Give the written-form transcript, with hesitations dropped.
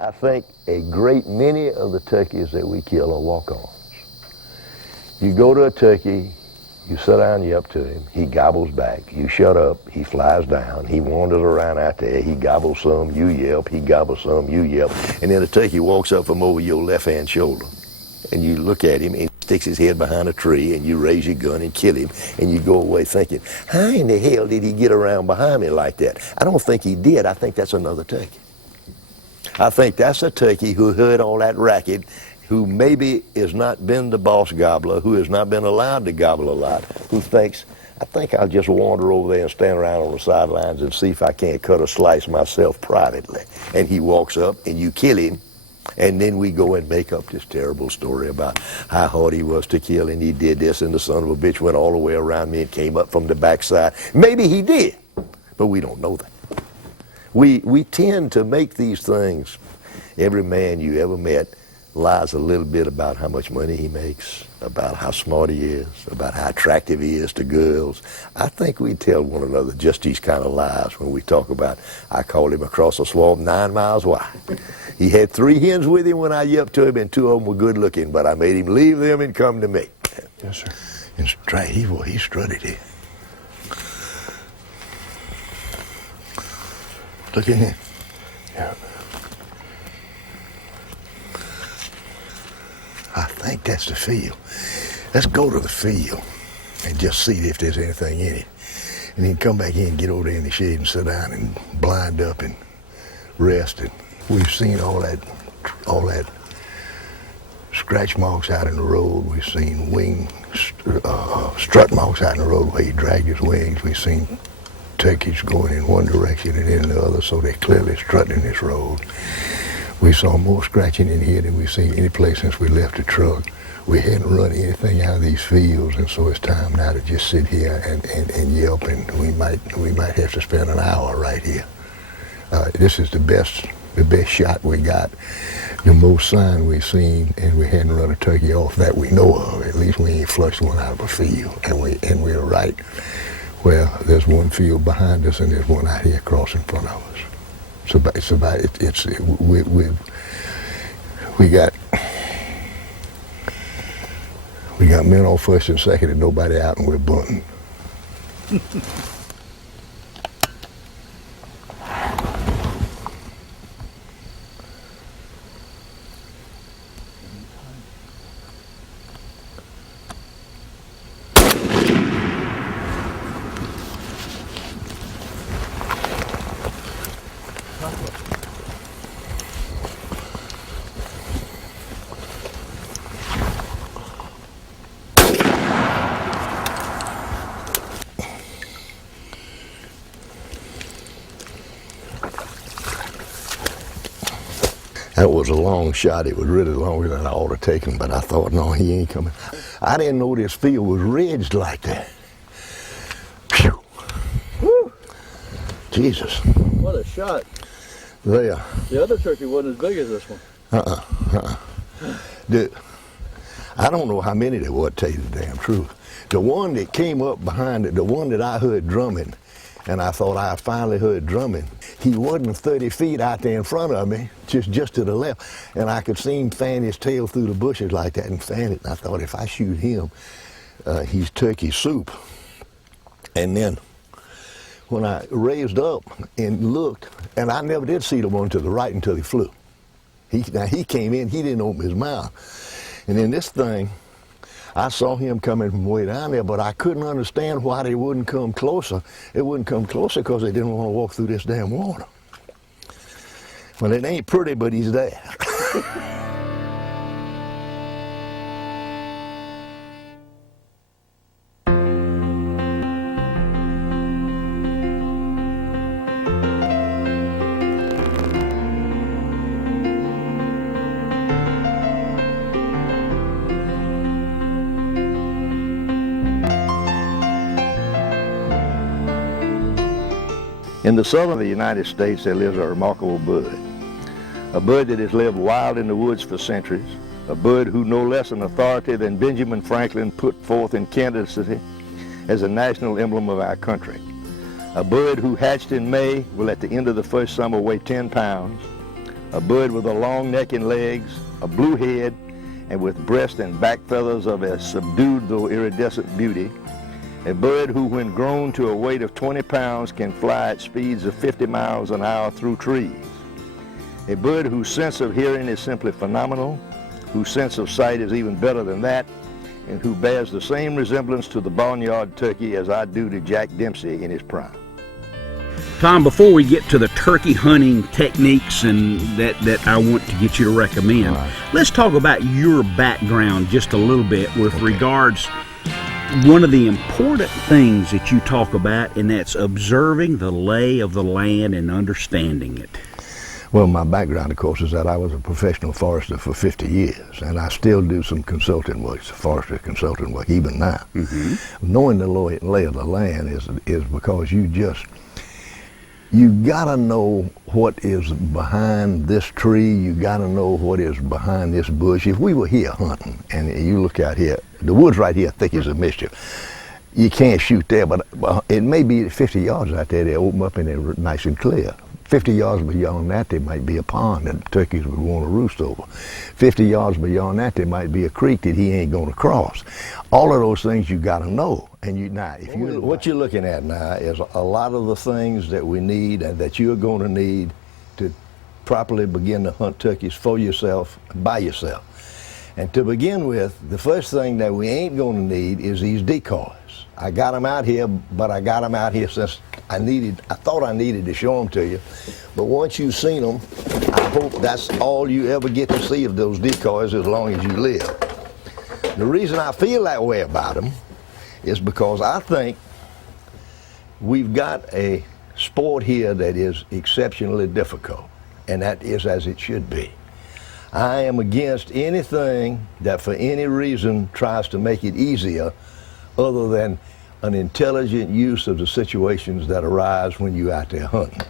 I think a great many of the turkeys that we kill are walk-ons. You go to a turkey, you sit down, you up to him, he gobbles back. You shut up, he flies down, he wanders around out there, he gobbles some, you yelp, he gobbles some, you yelp, and then the turkey walks up from over your left-hand shoulder. And you look at him, and he sticks his head behind a tree, and you raise your gun and kill him, and you go away thinking, how in the hell did he get around behind me like that? I don't think he did. I think that's another turkey. I think that's a turkey who heard all that racket, who maybe has not been the boss gobbler, who has not been allowed to gobble a lot, who thinks, I think I'll just wander over there and stand around on the sidelines and see if I can't cut a slice myself privately. And he walks up, and you kill him, and then we go and make up this terrible story about how hard he was to kill, and he did this, and the son of a bitch went all the way around me and came up from the backside. Maybe he did, but we don't know that. We tend to make these things. Every man you ever met lies a little bit about how much money he makes, about how smart he is, about how attractive he is to girls. I think we tell one another just these kind of lies when we talk about, I called him across a swamp 9 miles wide. He had 3 hens with him when I yelped to him, and 2 of them were good looking, but I made him leave them and come to me. Yes, sir. And he strutted it. Look at him. Yeah. I think that's the field. Let's go to the field and just see if there's anything in it. And then come back in and get over there in the shade and sit down and blind up and rest. And we've seen all that scratch marks out in the road. We've seen strut marks out in the road where he dragged his wings. We've seen turkeys going in one direction and in the other, so they're clearly strutting this road. We saw more scratching in here than we've seen any place since we left the truck. We hadn't run anything out of these fields, and so it's time now to just sit here and yelp, and we might have to spend an hour right here. This is the best shot we got, the most sign we've seen, and we hadn't run a turkey off that we know of. At least we ain't flushed one out of a field, and we're right. Well, there's one field behind us, and there's one out here across in front of us. We got men on first and second, and nobody out, and we're bunting. That was a long shot. It was really longer than I ought to take him, but I thought, no, he ain't coming. I didn't know this field was ridged like that. Phew. Woo. Jesus. What a shot. There. The other turkey wasn't as big as this one. Dude, I don't know how many there were, to tell you the damn truth. The one that came up behind it, the one that I heard drumming, and I thought I finally heard drumming, he wasn't 30 feet out there in front of me, just to the left, and I could see him fan his tail through the bushes like that and fan it, and I thought if I shoot him, he's turkey soup. And then when I raised up and looked, and I never did see the one to the right until he flew. Now he came in, he didn't open his mouth. And then this thing, I saw him coming from way down there, but I couldn't understand why they wouldn't come closer. It wouldn't come closer because they didn't want to walk through this damn water. Well, it ain't pretty, but he's there. In the southern United States, there lives a remarkable bird. A bird that has lived wild in the woods for centuries. A bird who no less an authority than Benjamin Franklin put forth in candidacy as a national emblem of our country. A bird who hatched in May will at the end of the first summer weigh 10 pounds, a bird with a long neck and legs, a blue head, and with breast and back feathers of a subdued though iridescent beauty. A bird who, when grown to a weight of 20 pounds, can fly at speeds of 50 miles an hour through trees. A bird whose sense of hearing is simply phenomenal, whose sense of sight is even better than that, and who bears the same resemblance to the barnyard turkey as I do to Jack Dempsey in his prime. Tom, before we get to the turkey hunting techniques and that I want to get you to recommend, let's talk about your background just a little bit with regards one of the important things that you talk about, and that's observing the lay of the land and understanding it. Well, my background, of course, is that I was a professional forester for 50 years, and I still do some consulting work, forestry consulting work, even now. Knowing the lay of the land is because you gotta know what is behind this tree, you gotta know what is behind this bush. If we were here hunting, and you look out here, the woods right here thick as a mischief. You can't shoot there, but it may be 50 yards out there, they open up and they're nice and clear. 50 yards beyond that, there might be a pond that turkeys would want to roost over. 50 yards beyond that, there might be a creek that he ain't going to cross. All of those things you got to know. And what you're looking at now is a lot of the things that we need and that you're going to need to properly begin to hunt turkeys for yourself, by yourself. And to begin with, the first thing that we ain't going to need is these decoys. I got them out here, but I got them out here since I thought I needed to show them to you. But once you've seen them, I hope that's all you ever get to see of those decoys as long as you live. The reason I feel that way about them is because I think we've got a sport here that is exceptionally difficult, and that is as it should be. I am against anything that for any reason tries to make it easier other than an intelligent use of the situations that arise when you're out there hunting.